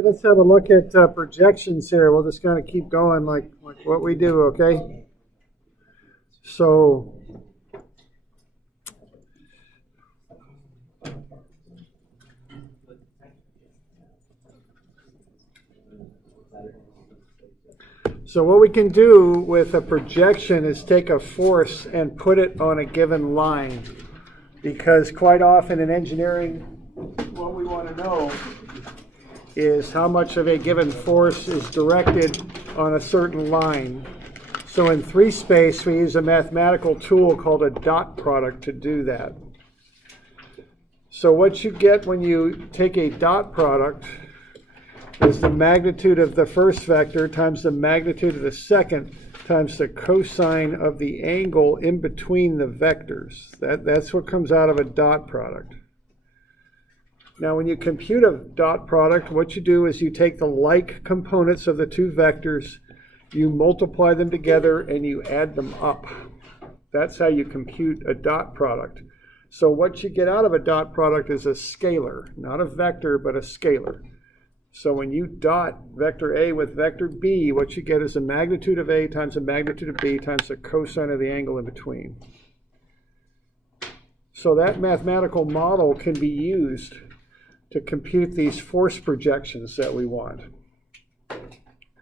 right, let's have a look at projections here. We'll just kind of keep going like what we do, okay? So, what we can do with a projection is take a force and put it on a given line. Because quite often in engineering, what we want to know is how much of a given force is directed on a certain line. So in 3-space, we use a mathematical tool called a dot product to do that. So what you get when you take a dot product is the magnitude of the first vector times the magnitude of the second times the cosine of the angle in between the vectors. That's what comes out of a dot product. Now, when you compute a dot product, what you do is you take the like components of the two vectors, you multiply them together, and you add them up. That's how you compute a dot product. So what you get out of a dot product is a scalar, not a vector, but a scalar. So when you dot vector A with vector B, what you get is the magnitude of A times the magnitude of B times the cosine of the angle in between. So that mathematical model can be used to compute these force projections that we want.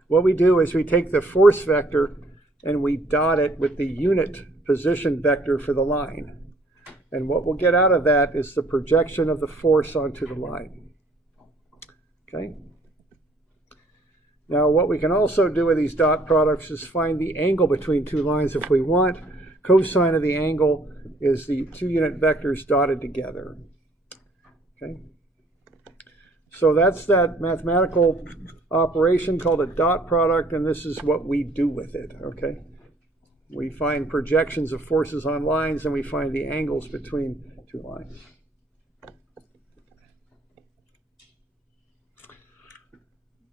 What we do is we take the force vector and we dot it with the unit position vector for the line. And what we'll get out of that is the projection of the force onto the line. Okay. Now what we can also do with these dot products is find the angle between two lines if we want. Cosine of the angle is the two unit vectors dotted together. Okay. So that's that mathematical operation called a dot product, and this is what we do with it. Okay. We find projections of forces on lines, and we find the angles between two lines.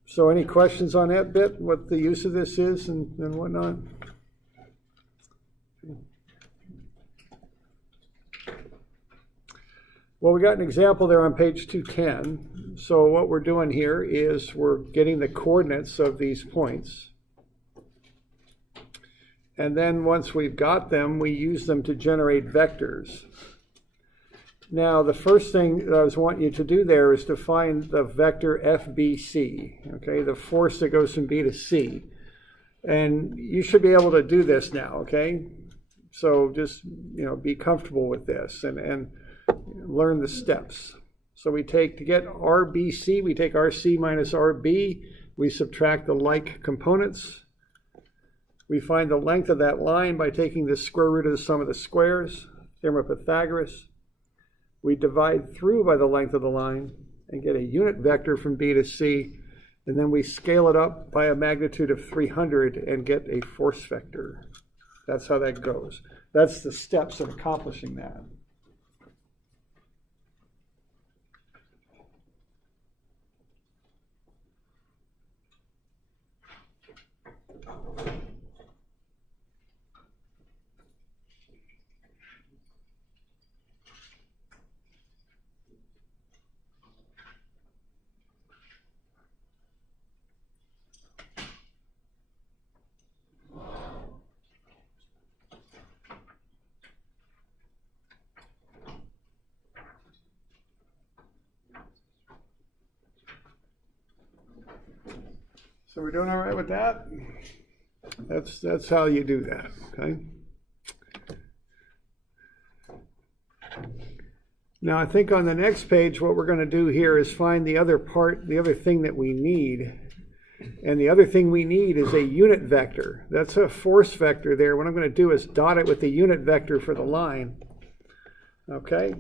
So any questions on that bit, what the use of this is and whatnot? Well, we got an example there on page 210. So what we're doing here is we're getting the coordinates of these points. And then once we've got them, we use them to generate vectors. Now, the first thing that I was wanting you to do there is to find the vector FBC, okay, the force that goes from B to C. And you should be able to do this now, okay? So just, be comfortable with this and learn the steps. So we take, to get RBC, we take RC minus RB, we subtract the like components. We find the length of that line by taking the square root of the sum of the squares, theorem of Pythagoras. We divide through by the length of the line and get a unit vector from B to C, and then we scale it up by a magnitude of 300 and get a force vector. That's how that goes. That's the steps of accomplishing that. So we're doing all right with that? That's how you do that, okay? Now I think on the next page what we're going to do here is find the other part, the other thing that we need. And the other thing we need is a unit vector. That's a force vector there. What I'm going to do is dot it with the unit vector for the line. Okay?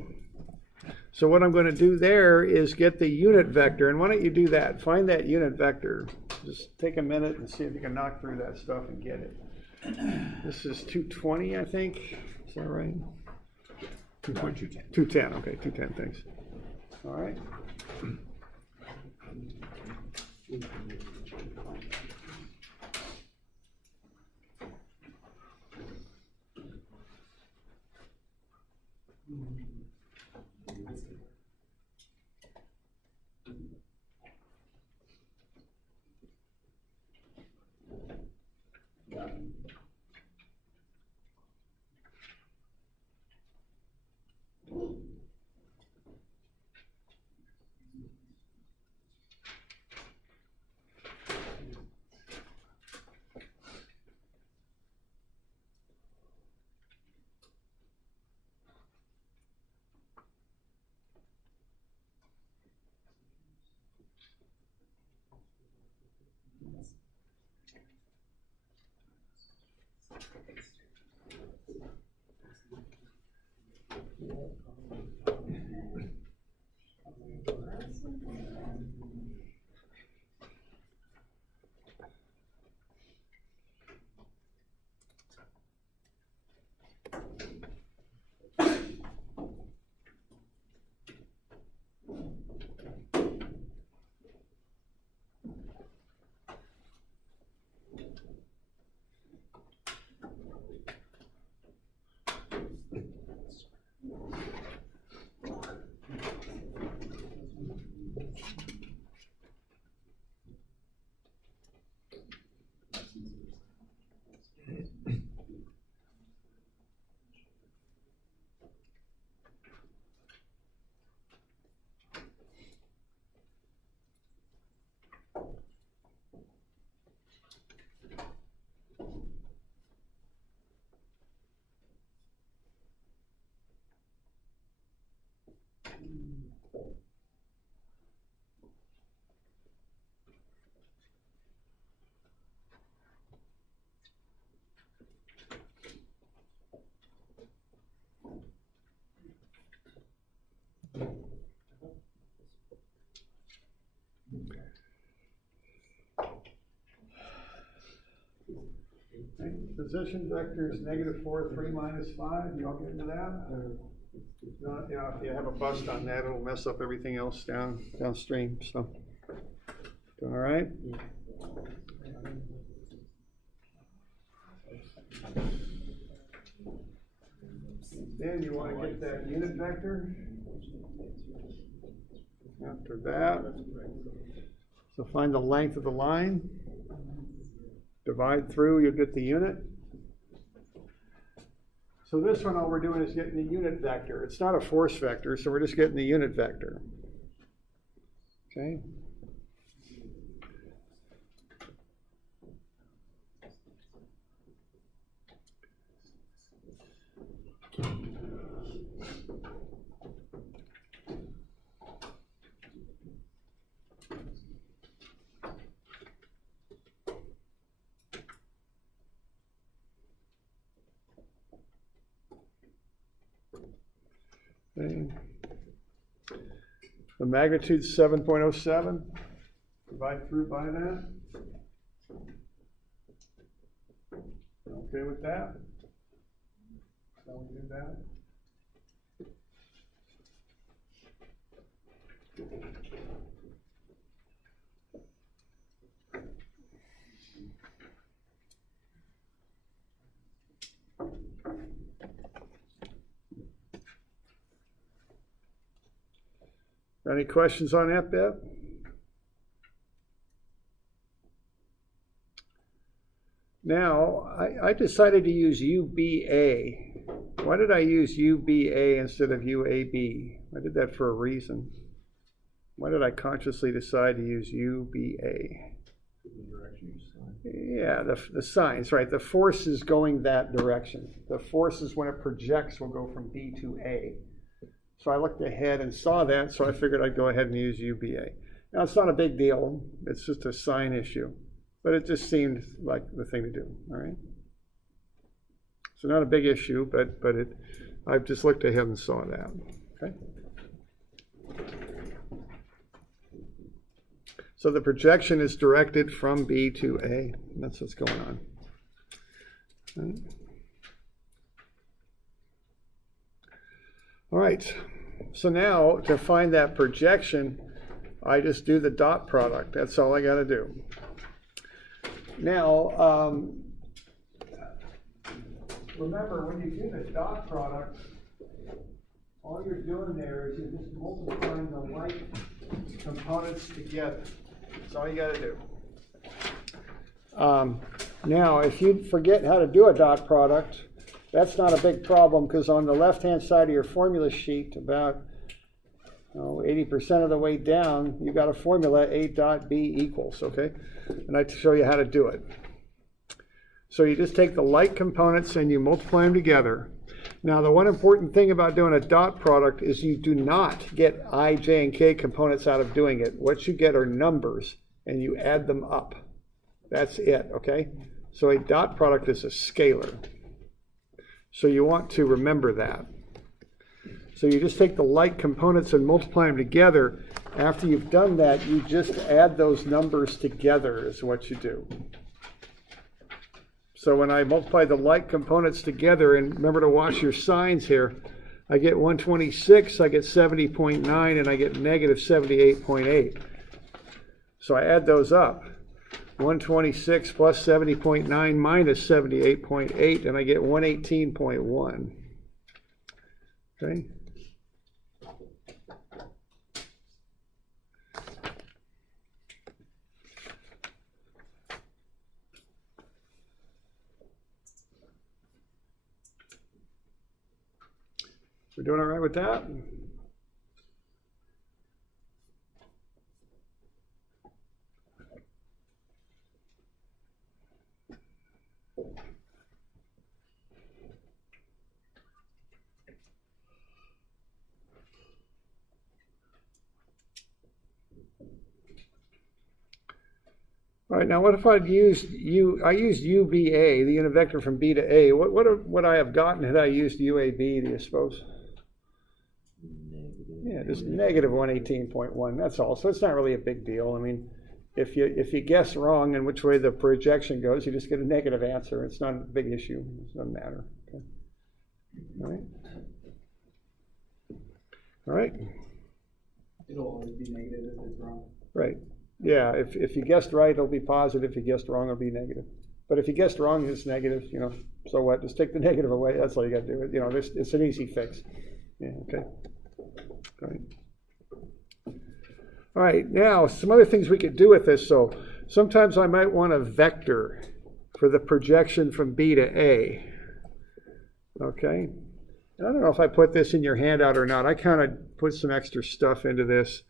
So what I'm going to do there is get the unit vector. And why don't you do that? Find that unit vector. Just take a minute and see if you can knock through that stuff and get it. This is 220, I think. Is that right? 210. 210. Okay, 210. Thanks. All right. Position vector is -4, 3, -5. You all get into that? If you have a bust on that, it'll mess up everything else downstream. So, doing all right? Then you want to get that unit vector. After that, so find the length of the line. Divide through, you'll get the unit. So this one, all we're doing is getting the unit vector. It's not a force vector, so we're just getting the unit vector. Okay? Okay. The magnitude 7.07. Divide through by that. Okay with that? So we do that. Any questions on that, Bev? Now, I decided to use UBA. Why did I use UBA instead of UAB? I did that for a reason. Why did I consciously decide to use UBA? Yeah, the signs, right? The force is going that direction. The force is when it projects will go from B to A. So I looked ahead and saw that, so I figured I'd go ahead and use UBA. Now, it's not a big deal. It's just a sign issue. But it just seemed like the thing to do, all right? So not a big issue, but I've just looked ahead and saw that, okay? So the projection is directed from B to A. That's what's going on. Right. All right, so now to find that projection, I just do the dot product. That's all I got to do. Now, remember when you do the dot product, all you're doing there is you're just multiplying the like components together. That's all you got to do. Now, if you forget how to do a dot product, that's not a big problem because on the left-hand side of your formula sheet, about 80% of the way down, you've got a formula A dot B equals, okay? And I show you how to do it. So you just take the like components and you multiply them together. Now, the one important thing about doing a dot product is you do not get I, J, and K components out of doing it. What you get are numbers, and you add them up. That's it, okay? So a dot product is a scalar. So you want to remember that. So you just take the like components and multiply them together. After you've done that, you just add those numbers together is what you do. So when I multiply the like components together, and remember to watch your signs here, I get 126, I get 70.9, and I get negative 78.8. So I add those up. 126 plus 70.9 minus 78.8, and I get 118.1. Okay? We're doing all right with that? All right, now what if I'd used I used UBA, the unit vector from B to A. What would I have gotten had I used UAB, do you suppose? Yeah, just negative 118.1, that's all. So it's not really a big deal. I mean, if you guess wrong in which way the projection goes, you just get a negative answer. It's not a big issue. It doesn't matter. Okay. All right. All right. It'll always be negative if it's wrong. Right. Yeah, if you guessed right, it'll be positive. If you guessed wrong, it'll be negative. But if you guessed wrong, it's negative, so what? Just take the negative away. That's all you got to do. It's an easy fix. Yeah, okay. All right. All right, now some other things we could do with this. So sometimes I might want a vector for the projection from B to A. Okay. And I don't know if I put this in your handout or not. I kind of put some extra stuff into this.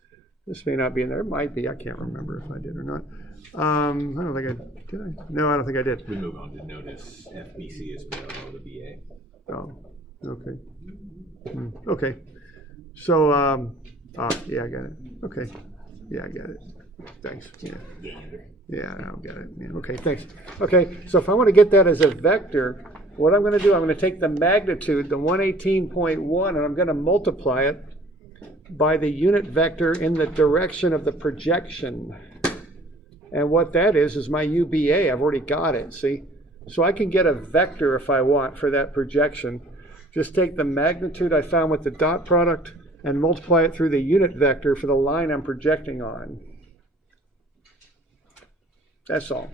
This may not be in there. It might be. I can't remember if I did or not. I don't think I did. No, I don't think I did. We move on to notice FBC is parallel to BA. Oh, okay. Okay. So, yeah, I got it. Okay. Yeah, I got it. Thanks. Yeah. Yeah, I got it. Yeah. Okay, thanks. Okay, so if I want to get that as a vector, what I'm going to do, I'm going to take the magnitude, the 118.1, and I'm going to multiply it by the unit vector in the direction of the projection. And what that is my UBA. I've already got it, see? So I can get a vector if I want for that projection. Just take the magnitude I found with the dot product and multiply it through the unit vector for the line I'm projecting on. That's all.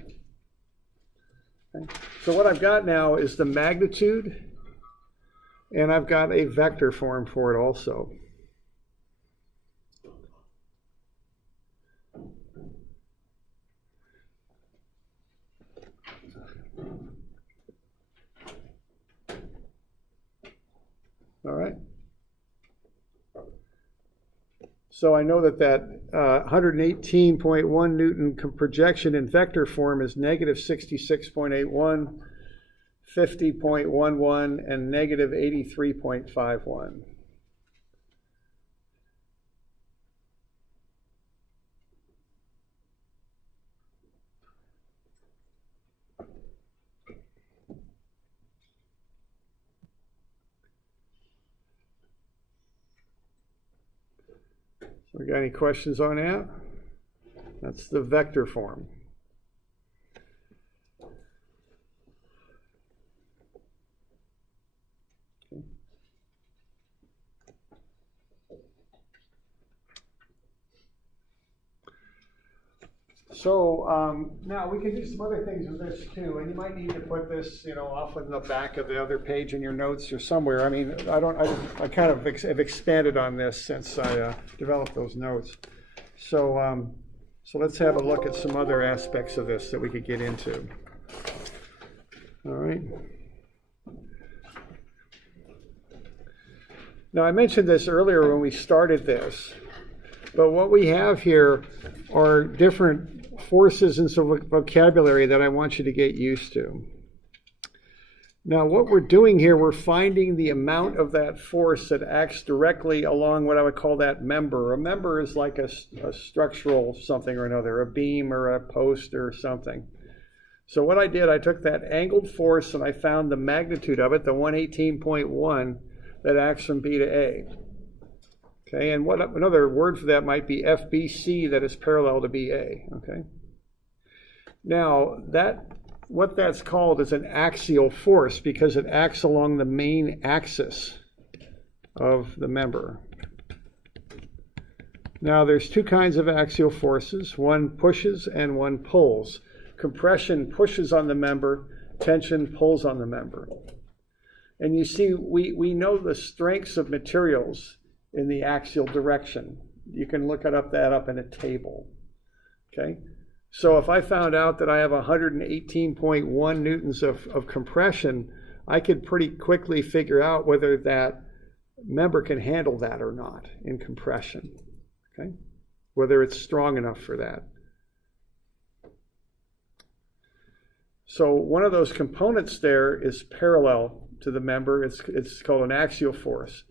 Okay. So what I've got now is the magnitude, and I've got a vector form for it also. All right. So I know that 118.1 Newton projection in vector form is negative 66.81, 50.11, and negative 83.51. We got any questions on that? That's the vector form. Okay. So now we can do some other things with this too, and you might need to put this, off in the back of the other page in your notes or somewhere. I mean, I kind of have expanded on this since I developed those notes. So let's have a look at some other aspects of this that we could get into. All right. Now I mentioned this earlier when we started this, but what we have here are different forces and some vocabulary that I want you to get used to. Now what we're doing here, we're finding the amount of that force that acts directly along what I would call that member. A member is like a structural something or another, a beam or a post or something. So what I did, I took that angled force and I found the magnitude of it, the 118.1 that acts from B to A. Okay, and another word for that might be FBC, that is parallel to BA. Okay. Now what that's called is an axial force because it acts along the main axis of the member. Now there's two kinds of axial forces. One pushes and one pulls. Compression pushes on the member, tension pulls on the member. And you see, we know the strengths of materials in the axial direction. You can look that up in a table. Okay? So if I found out that I have 118.1 newtons of compression, I could pretty quickly figure out whether that member can handle that or not in compression. Okay? Whether it's strong enough for that. So one of those components there is parallel to the member. It's called an axial force.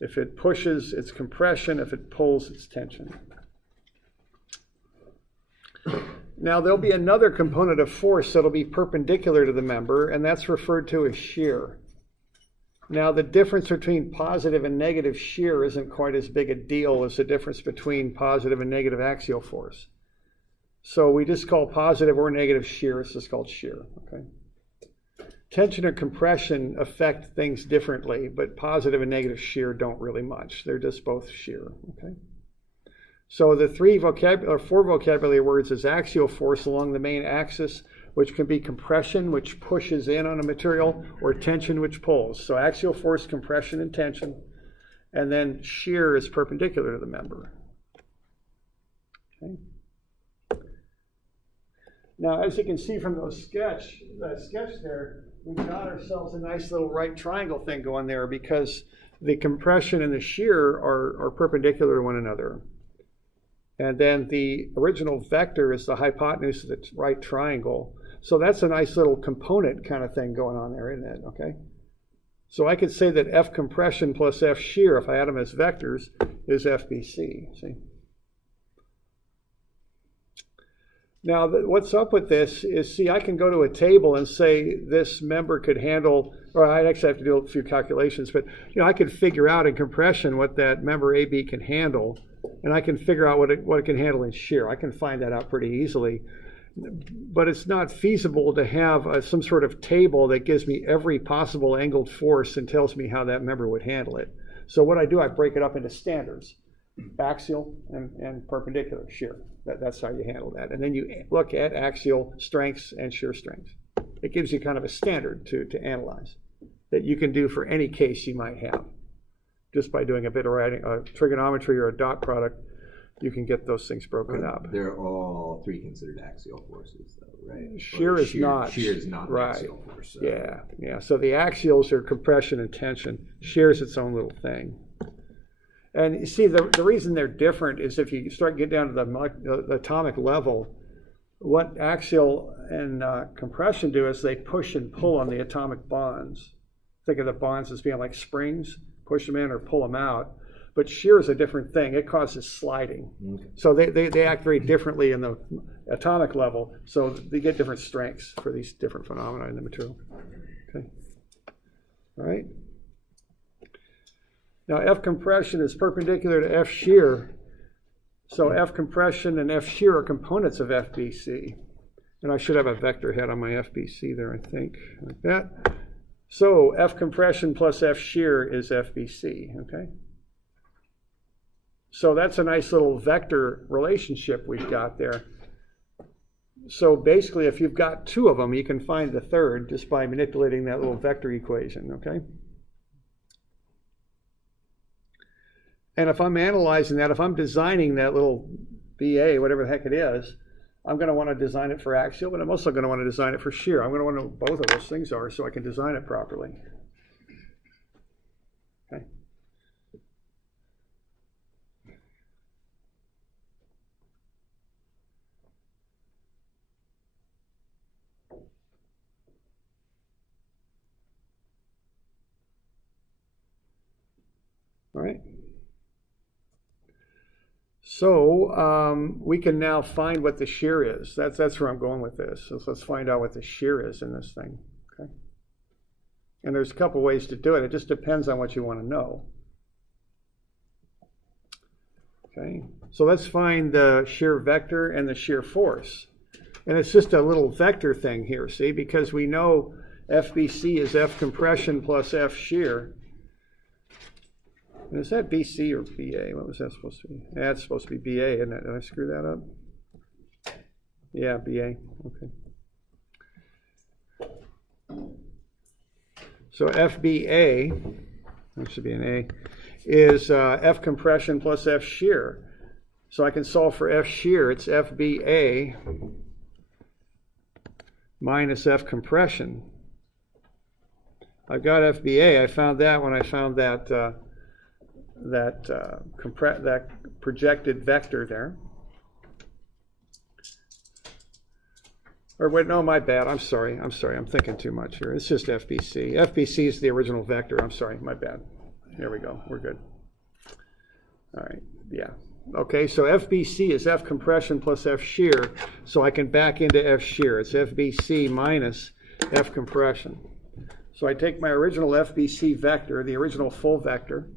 If it pushes, it's compression. If it pulls, it's tension. Now, there'll be another component of force that'll be perpendicular to the member, and that's referred to as shear. Now, the difference between positive and negative shear isn't quite as big a deal as the difference between positive and negative axial force. So we just call positive or negative shear, it's just called shear, okay? Tension and compression affect things differently, but positive and negative shear don't really much. They're just both shear, okay? So the four vocabulary words is axial force along the main axis, which can be compression, which pushes in on a material, or tension, which pulls. So axial force, compression, and tension. And then shear is perpendicular to the member. Okay. Now, as you can see from those sketch there, we've got ourselves a nice little right triangle thing going there because the compression and the shear are perpendicular to one another. And then the original vector is the hypotenuse of the right triangle. So that's a nice little component kind of thing going on there, isn't it? Okay. So I could say that F compression plus F shear, if I add them as vectors, is FBC. See? Now, what's up with this is, see, I can go to a table and say this member could handle, or I'd actually have to do a few calculations, but I could figure out in compression what that member AB can handle, and I can figure out what it can handle in shear. I can find that out pretty easily. But it's not feasible to have some sort of table that gives me every possible angled force and tells me how that member would handle it. So what I do, I break it up into standards, axial and perpendicular shear. That's how you handle that. And then you look at axial strengths and shear strengths. It gives you kind of a standard to analyze that you can do for any case you might have. Just by doing a bit of writing, trigonometry or a dot product, you can get those things broken up. They're all three considered axial forces, though, right? Shear is not. Shear is not right. an axial force. So. Yeah. So the axials are compression and tension. Shear is its own little thing. And you see, the reason they're different is if you start getting down to the atomic level, what axial and compression do is they push and pull on the atomic bonds. Think of the bonds as being like springs, push them in or pull them out. But shear is a different thing. It causes sliding. Okay. So they act very differently in the atomic level. So they get different strengths for these different phenomena in the material. Okay. All right. Now F compression is perpendicular to F shear. So F compression and F shear are components of FBC. And I should have a vector head on my FBC there, I think, like that. So F compression plus F shear is FBC, okay? So that's a nice little vector relationship we've got there. So basically, if you've got two of them, you can find the third just by manipulating that little vector equation, okay? And if I'm analyzing that, if I'm designing that little BA, whatever the heck it is, I'm going to want to design it for axial, but I'm also going to want to design it for shear. I'm going to want to know what both of those things are so I can design it properly. Okay. All right. So we can now find what the shear is. That's where I'm going with this. So let's find out what the shear is in this thing. Okay. And there's a couple ways to do it. It just depends on what you want to know. Okay. So let's find the shear vector and the shear force. And it's just a little vector thing here, see, because we know FBC is F compression plus F shear. And is that BC or BA? What was that supposed to be? That's supposed to be BA, isn't it? Did I screw that up? Yeah, BA. Okay. So FBA, that should be an A, is F compression plus F shear. So I can solve for F shear. It's FBA minus F compression. I've got FBA. I found that when I found that that projected vector there. Or wait, no, my bad. I'm sorry. I'm thinking too much here. It's just FBC. FBC is the original vector. I'm sorry, my bad. There we go. We're good. All right. Yeah. Okay, so FBC is F compression plus F shear, so I can back into F shear. It's FBC minus F compression. So I take my original FBC vector, the original full vector,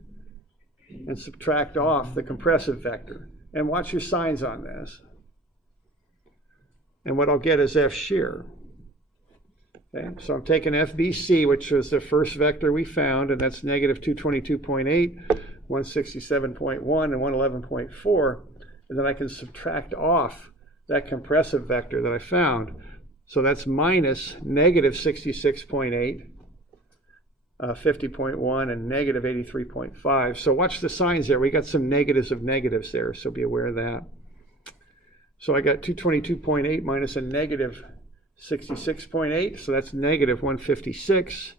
and subtract off the compressive vector. And watch your signs on this. And what I'll get is F shear. Okay, so I'm taking FBC, which was the first vector we found, and that's negative 222.8, 167.1, and 111.4. And then I can subtract off that compressive vector that I found. So that's minus negative 66.8, 50.1, and negative 83.5. So watch the signs there. We got some negatives of negatives there, so be aware of that. So I got 222.8 minus a negative 66.8, so that's negative 156.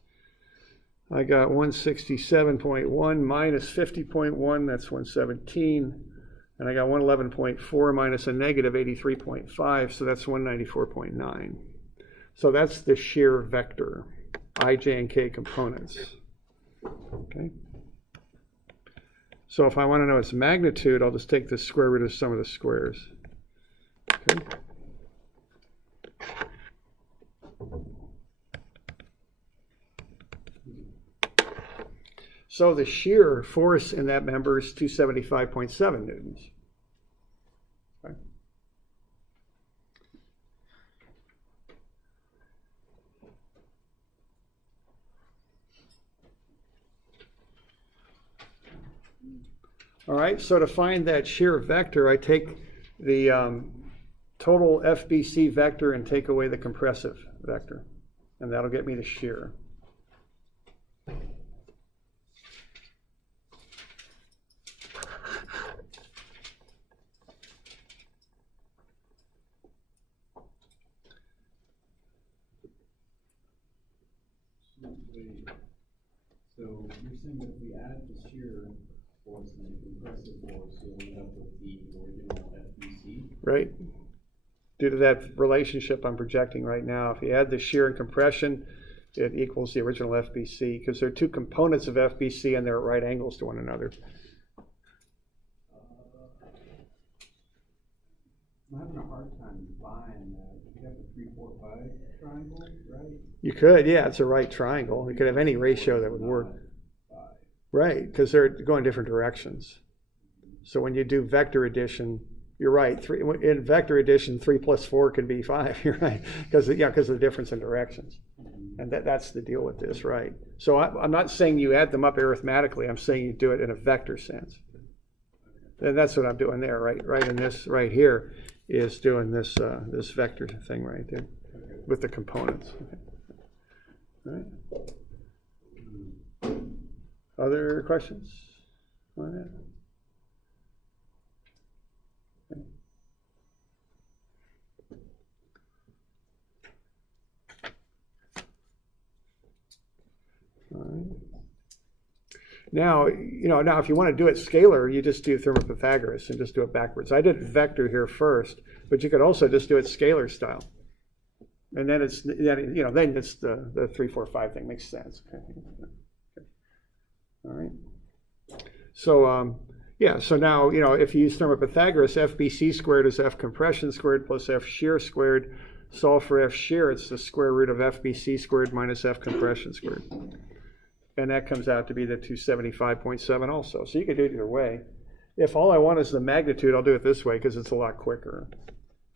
I got 167.1 minus 50.1, that's 117. And I got 111.4 minus a negative 83.5, so that's 194.9. So that's the shear vector, I, J, and K components. Okay. So if I want to know its magnitude, I'll just take the square root of some of the squares. Okay. So the shear force in that member is 275.7 newtons. Okay. All right, so to find that shear vector, I take the total FBC vector and take away the compressive vector, and that'll get me the shear. So you're saying that if we add the shear force and the compressive force, you'll end up with the original FBC? Right. Due to that relationship I'm projecting right now, if you add the shear and compression, it equals the original FBC, because there are two components of FBC and they're at right angles to one another. I'm having a hard time buying that. You have the 3, 4, 5 triangle, right? You could, yeah, it's a right triangle. You could have any ratio that would work. Right, because they're going different directions. So when you do vector addition, you're right. In vector addition, 3 plus 4 could be 5. You're right, because of the difference in directions, and that's the deal with this, right? So I'm not saying you add them up arithmetically. I'm saying you do it in a vector sense, and that's what I'm doing there, right? Right in this right here is doing this this vector thing right there with the components. Okay. All right. Other questions on that? Okay. All right. Now, now if you want to do it scalar, you just do Thermopythagoras and just do it backwards. I did vector here first, but you could also just do it scalar style. And then it's, then it's the 3, 4, 5 thing makes sense. Okay. All right. So, so now, if you use Thermopythagoras, FBC squared is F compression squared plus F shear squared. Solve for F shear, it's the square root of FBC squared minus F compression squared. And that comes out to be the 275.7 also. So you could do it either way. If all I want is the magnitude, I'll do it this way because it's a lot quicker.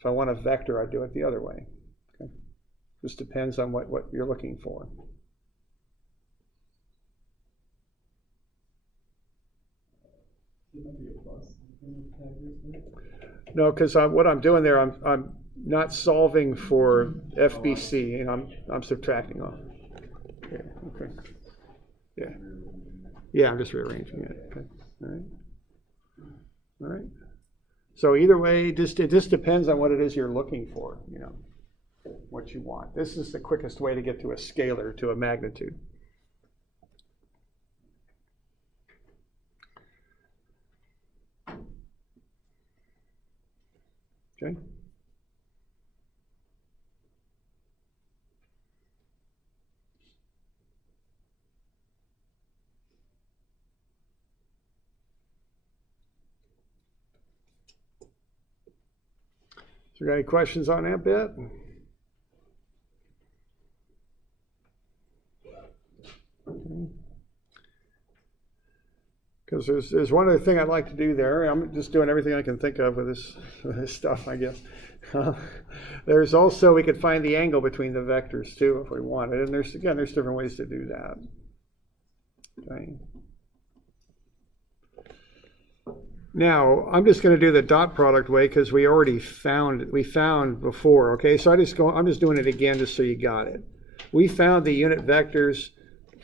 If I want a vector, I'd do it the other way. Okay. Just depends on what you're looking for. No, because what I'm doing there, I'm not solving for FBC, and I'm subtracting off. Okay. Okay. Yeah. Yeah, I'm just rearranging it. Okay. All right. All right. So either way, it just depends on what it is you're looking for. What you want. This is the quickest way to get to a scalar, to a magnitude. Okay. So got any questions on that bit? Because there's one other thing I'd like to do there. I'm just doing everything I can think of with this stuff, I guess. There's also, we could find the angle between the vectors too if we wanted. And there's different ways to do that. Okay. Now, I'm just going to do the dot product way because we found before, okay? So I'm just doing it again just so you got it. We found the unit vectors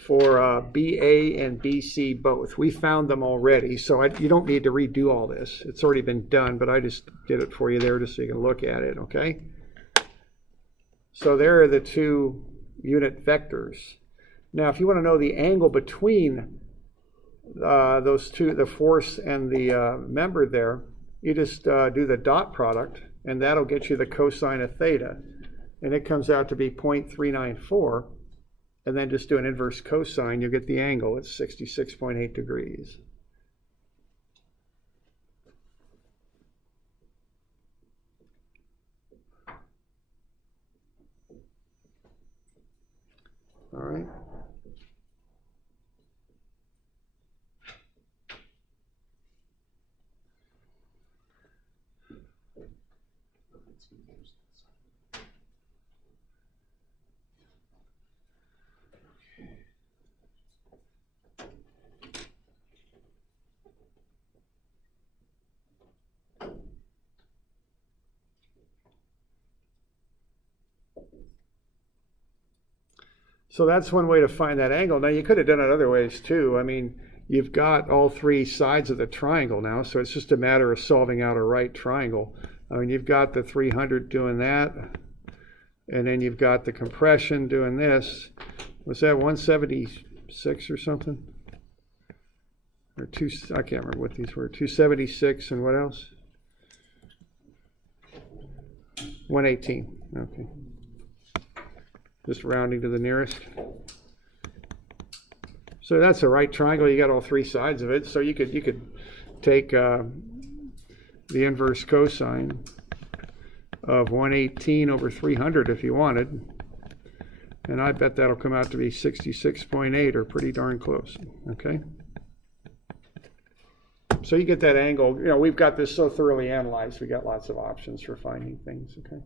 for BA and BC both. We found them already, so you don't need to redo all this. It's already been done, but I just did it for you there just so you can look at it, okay? So there are the two unit vectors. Now, if you want to know the angle between those two, the force and the member there, you just do the dot product, and that'll get you the cosine of theta. And it comes out to be 0.394. And then just do an inverse cosine, you'll get the angle. It's 66.8 degrees. All right. So that's one way to find that angle. Now you could have done it other ways too. I mean, you've got all three sides of the triangle now, so it's just a matter of solving out a right triangle. I mean, you've got the 300 doing that, and then you've got the compression doing this. Was that 176 or something? Or I can't remember what these were. 276 and what else? 118. Okay. Just rounding to the nearest. So that's a right triangle. You got all three sides of it. So you could take the inverse cosine of 118 over 300 if you wanted. And I bet that'll come out to be 66.8 or pretty darn close. Okay. So you get that angle. You know, we've got this so thoroughly analyzed. We got lots of options for finding things. Okay.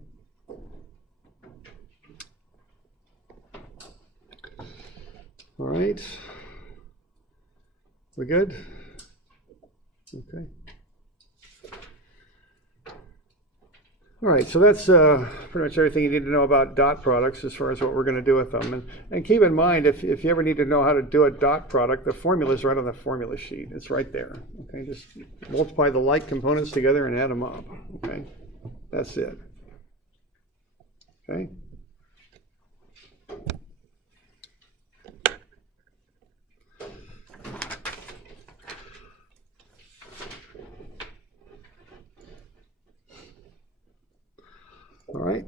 All right. We good? Okay. All right, so that's pretty much everything you need to know about dot products as far as what we're going to do with them. And keep in mind, if you ever need to know how to do a dot product, the formula is right on the formula sheet. It's right there. Okay, just multiply the like components together and add them up. Okay, that's it. Okay. All right,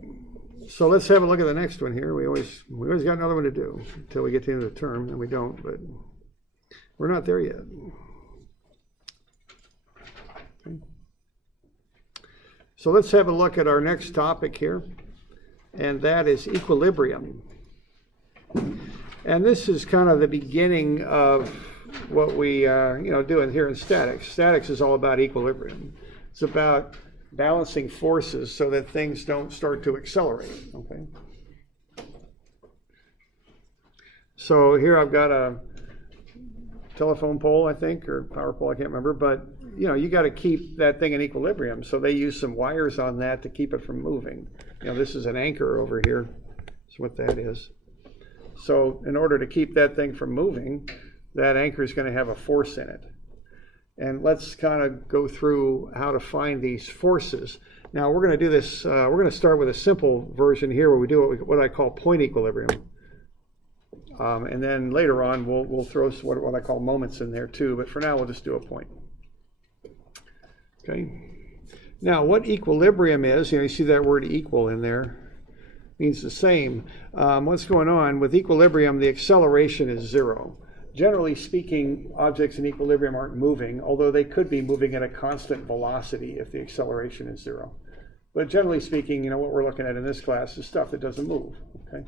so let's have a look at the next one here. We always got another one to do until we get to the end of the term, and we don't, but we're not there yet. Okay. So let's have a look at our next topic here, and that is equilibrium. And this is kind of the beginning of what we do here in statics. Statics is all about equilibrium. It's about balancing forces so that things don't start to accelerate. Okay. So here I've got a telephone pole, I think, or power pole, I can't remember, but you got to keep that thing in equilibrium. So they use some wires on that to keep it from moving. This is an anchor over here. That's what that is. So in order to keep that thing from moving, that anchor is going to have a force in it. And let's kind of go through how to find these forces. Now we're going to do this, we're going to start with a simple version here where we do what I call point equilibrium. And then later on we'll throw what I call moments in there too, but for now we'll just do a point. Okay. Now what equilibrium is, you see that word equal in there, means the same. What's going on with equilibrium, the acceleration is zero. Generally speaking, objects in equilibrium aren't moving, although they could be moving at a constant velocity if the acceleration is zero. But generally speaking, what we're looking at in this class is stuff that doesn't move, okay?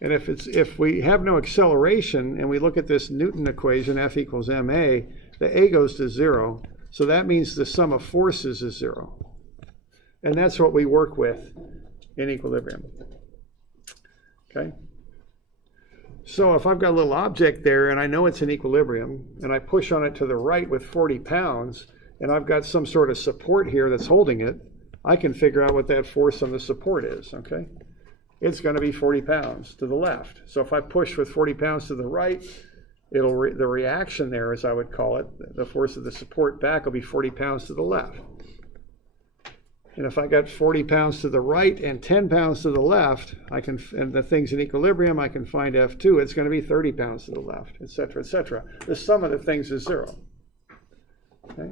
And if we have no acceleration and we look at this Newton equation, F equals ma, the a goes to 0. So that means the sum of forces is 0. And that's what we work with in equilibrium. Okay? So if I've got a little object there and I know it's in equilibrium and I push on it to the right with 40 pounds and I've got some sort of support here that's holding it, I can figure out what that force on the support is, okay? It's going to be 40 pounds to the left. So if I push with 40 pounds to the right, the reaction there, as I would call it, the force of the support back will be 40 pounds to the left. And if I got 40 pounds to the right and 10 pounds to the left, and the thing's in equilibrium, I can find F2. It's going to be 30 pounds to the left, et cetera, et cetera. The sum of the things is 0. Okay?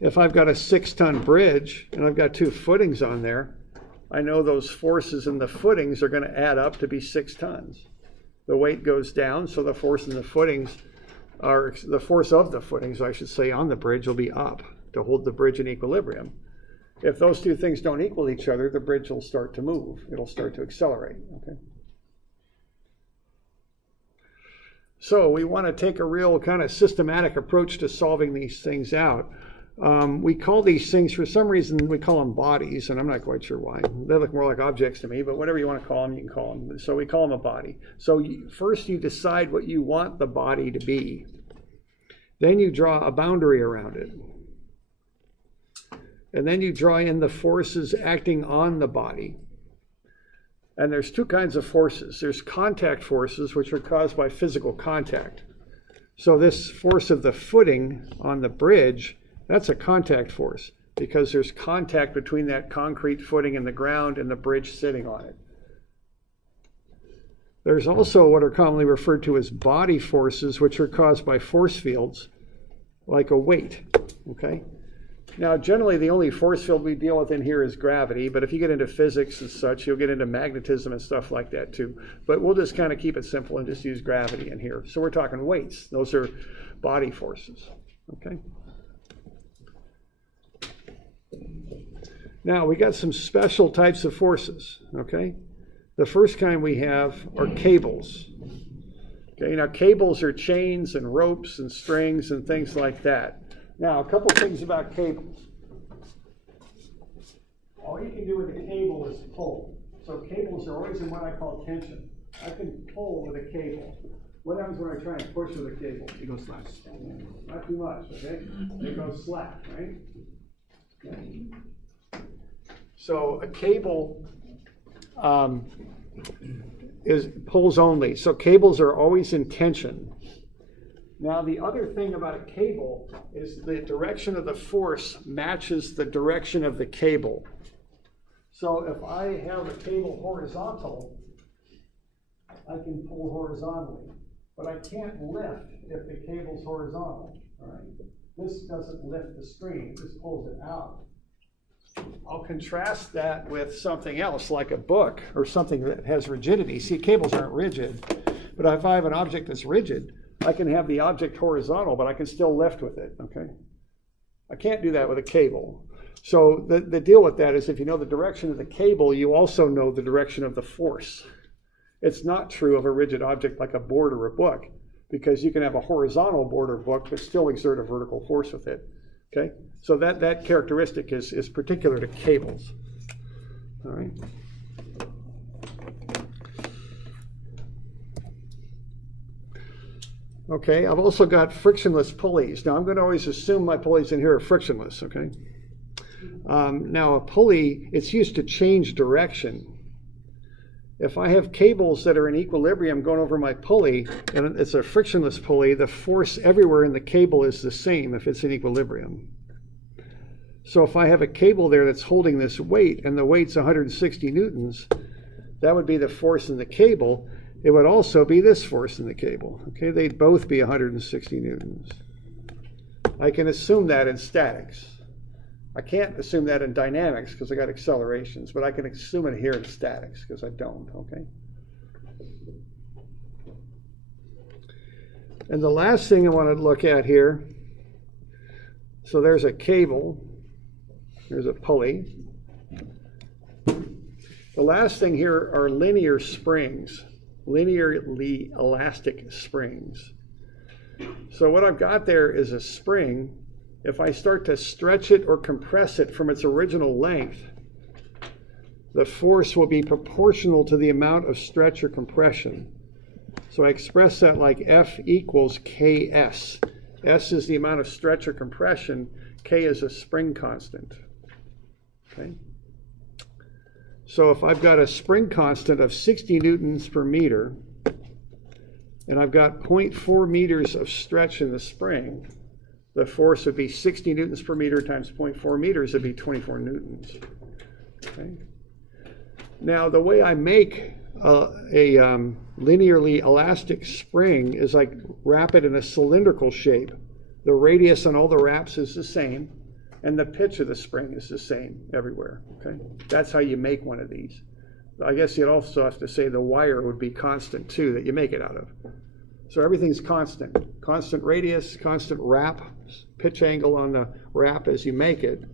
If I've got a 6-ton bridge and I've got 2 footings on there, I know those forces in the footings are going to add up to be 6 tons. The weight goes down, so the force in the footings, or the force of the footings, I should say, on the bridge will be up to hold the bridge in equilibrium. If those two things don't equal each other, the bridge will start to move. It'll start to accelerate, okay? So we want to take a real kind of systematic approach to solving these things out. We call these things, for some reason, we call them bodies, and I'm not quite sure why. They look more like objects to me, but whatever you want to call them, you can call them. So we call them a body. So first you decide what you want the body to be. Then you draw a boundary around it. And then you draw in the forces acting on the body. And there's 2 kinds of forces. There's contact forces, which are caused by physical contact. So this force of the footing on the bridge, that's a contact force because there's contact between that concrete footing and the ground and the bridge sitting on it. There's also what are commonly referred to as body forces, which are caused by force fields, like a weight, okay? Now, generally, the only force field we deal with in here is gravity, but if you get into physics and such, you'll get into magnetism and stuff like that too. But we'll just kind of keep it simple and just use gravity in here. So we're talking weights. Those are body forces, okay? Now, we got some special types of forces, okay? The first kind we have are cables. Okay, now cables are chains and ropes and strings and things like that. Now, a couple things about cables. All you can do with a cable is pull. So cables are always in what I call tension. I can pull with a cable. What happens when I try and push with a cable? It goes slack. Not too much, okay? It goes slack, right? Okay. So a cable pulls only. So cables are always in tension. Now, the other thing about a cable is the direction of the force matches the direction of the cable. So if I have a cable horizontal, I can pull horizontally, but I can't lift if the cable's horizontal. All right? This doesn't lift the string, it just pulls it out. I'll contrast that with something else like a book or something that has rigidity. See, cables aren't rigid, but if I have an object that's rigid, I can have the object horizontal, but I can still lift with it, okay? I can't do that with a cable. So the deal with that is if you know the direction of the cable, you also know the direction of the force. It's not true of a rigid object like a board or a book, because you can have a horizontal board or book but still exert a vertical force with it, okay? So that characteristic is particular to cables, all right? Okay, I've also got frictionless pulleys. Now, I'm going to always assume my pulleys in here are frictionless, okay? Now, a pulley, it's used to change direction. If I have cables that are in equilibrium going over my pulley, and it's a frictionless pulley, the force everywhere in the cable is the same if it's in equilibrium. So if I have a cable there that's holding this weight, and the weight's 160 newtons, that would be the force in the cable. It would also be this force in the cable. Okay, they'd both be 160 newtons. I can assume that in statics. I can't assume that in dynamics because I got accelerations, but I can assume it here in statics because I don't, okay? And the last thing I want to look at here So there's a cable, there's a pulley. The last thing here are linear springs, linearly elastic springs. So what I've got there is a spring. If I start to stretch it or compress it from its original length, the force will be proportional to the amount of stretch or compression. So I express that like F equals Ks. S is the amount of stretch or compression. K is a spring constant. Okay. So if I've got a spring constant of 60 newtons per meter, and I've got 0.4 meters of stretch in the spring, the force would be 60 newtons per meter times 0.4 meters would be 24 newtons. Okay. Now the way I make a linearly elastic spring is I wrap it in a cylindrical shape. The radius on all the wraps is the same, and the pitch of the spring is the same everywhere. Okay, that's how you make one of these. I guess you'd also have to say the wire would be constant too, that you make it out of. So everything's constant. Constant radius, constant wrap, pitch angle on the wrap as you make it.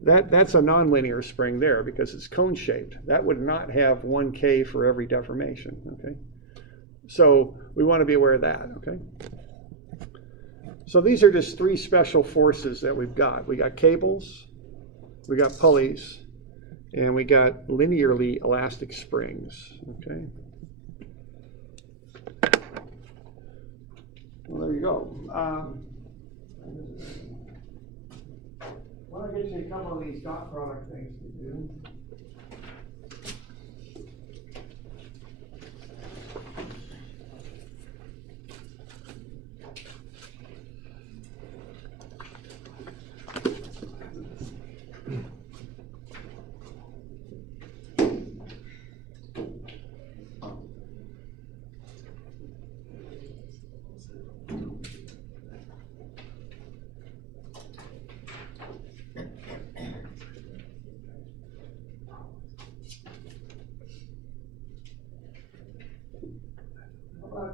That's a nonlinear spring there because it's cone shaped. That would not have 1K for every deformation. Okay, so we want to be aware of that. Okay. So these are just three special forces that we've got. We got cables, we got pulleys, and we got linearly elastic springs. Okay. Well, there you go. Well, I'll get you a couple of these dot product things to do.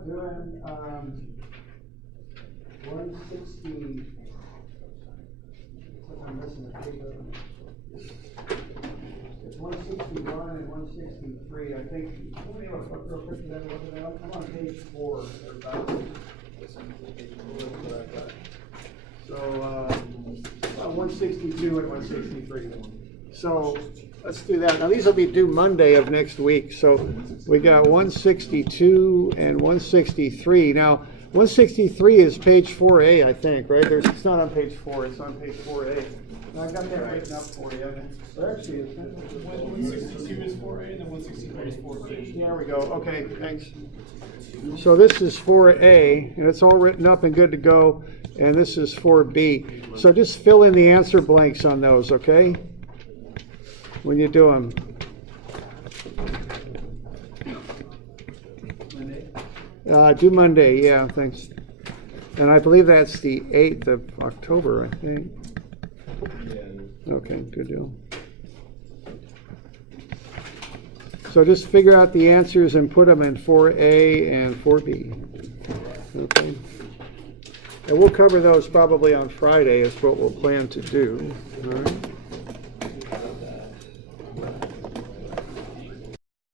Doing 160. I'm missing a paper. It's 161 and 163. I think. Let me look real quick at that. Look at that. I'm on page 4. So 162 and 163. So let's do that. Now these will be due Monday of next week. So we got 162 and 163. Now 163 is page 4A, I think, right? It's not on page 4. It's on page 4A. And I got that written up for you. Or actually, it's 162 is 4A and then 163 is 4B. there we go. Okay, thanks. So this is 4A, and it's all written up and good to go. And this is 4B. So just fill in the answer blanks on those, okay? When you do them. Do Monday, yeah, thanks. And I believe that's the 8th of October, I think. Okay, good deal. So just figure out the answers and put them in 4A and 4B. Okay. And we'll cover those probably on Friday is what we'll plan to do. All right.